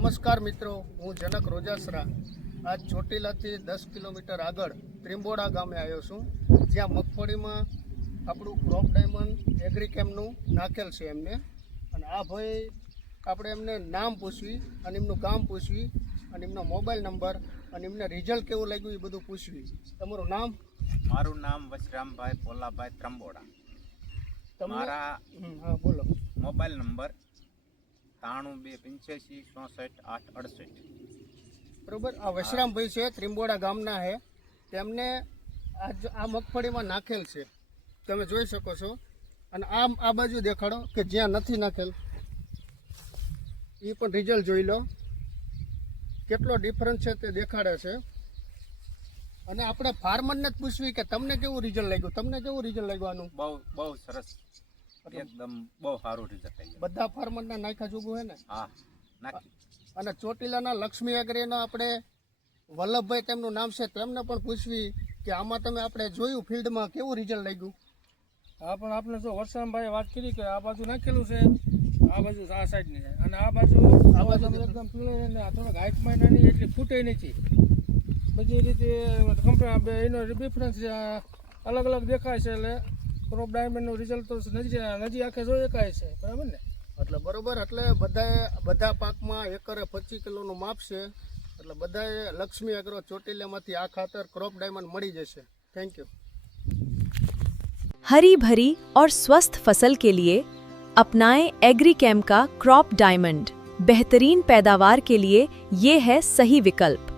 નમસ્કાર મિત્રો, હું જનક રોજાસરા આજ ચોટીલાથી 10 કિલોમીટર આગળ ત્રિંબોડા ગામે આવ્યો છું, જ્યાં મગફળીમાં આપણું ક્રોપ ડાયમંડ એગ્રીકેમનું નાખેલ છે એમને. અને આ ભાઈ આપણે એમને નામ પૂછવી અને એમનું ગામ પૂછવી અને એમનો મોબાઈલ નંબર અને એમને રિઝલ્ટ કેવું લાગ્યું એ બધું પૂછવી. તમારું નામ? મારું નામ વશરામભાઈ પોલાભાઈ ત્રંબોડા. તમારા હા બોલો. Mobile number 9285666868. બરોબર. આ વશરામભાઈ છે, ત્રિંબોડા ગામના છે. તેમને આ મગફળીમાં નાખેલ છે, તમે જોઈ શકો છો. અને આ બાજુ દેખાડો કે જ્યાં નથી નાખેલ એ પણ રિઝલ્ટ જોઈ લો, કેટલો ડિફરન્સ છે તે દેખાડે છે. અને આપણે ફાર્મરને જ પૂછવી કે તમને કેવું રિઝલ્ટ લાગ્યું, તમને કેવું રિઝલ્ટ લાગ્યું આનું? બહુ સરસ, એકદમ બહુ સારું રિઝલ્ટ આવ્યું. બધા ફાર્મરના નાખ્યા જોગું છે ને? હા, નાખી. અને ચોટીલાના લક્ષ્મી એગ્રીનો આપણે વલ્લભભાઈ તેમનું નામ છે, તેમને પણ પૂછવી કે આમાં તમે આપણે જોયું ફિલ્ડમાં કેવું રિઝલ્ટ લાગ્યું. હા, પણ આપણે જો વરસામભાઈએ વાત કરી કે આ બાજુ નાખેલું છે, આ બાજુ આ સાઈડની છે, અને આ બાજુ એકદમ પીળો ને થોડોક હાઈટમાં નાની એટલી ફૂટે નથી. બધી રીતે એનો ડિફરન્સ અલગ અલગ દેખાય છે. એટલે ક્રોપ ડાયમંડનું રિઝલ્ટ તો નજી આંખે જોઈ શકાય છે, બરાબર ને? એટલે બરોબર. એટલે બધા પાકમાં એકરે 25 કિલોનું માપ છે. એટલે બધાએ લક્ષ્મી એગ્રો ચોટીલામાંથી આ ખાતર ક્રોપ ડાયમંડ મળી જશે. Thank you. हरी भरी और स्वस्थ फसल के लिए अपनाएं एग्रीकेम का क्रॉप डायमंड। बेहतरीन पैदावार के लिए ये है सही विकल्प।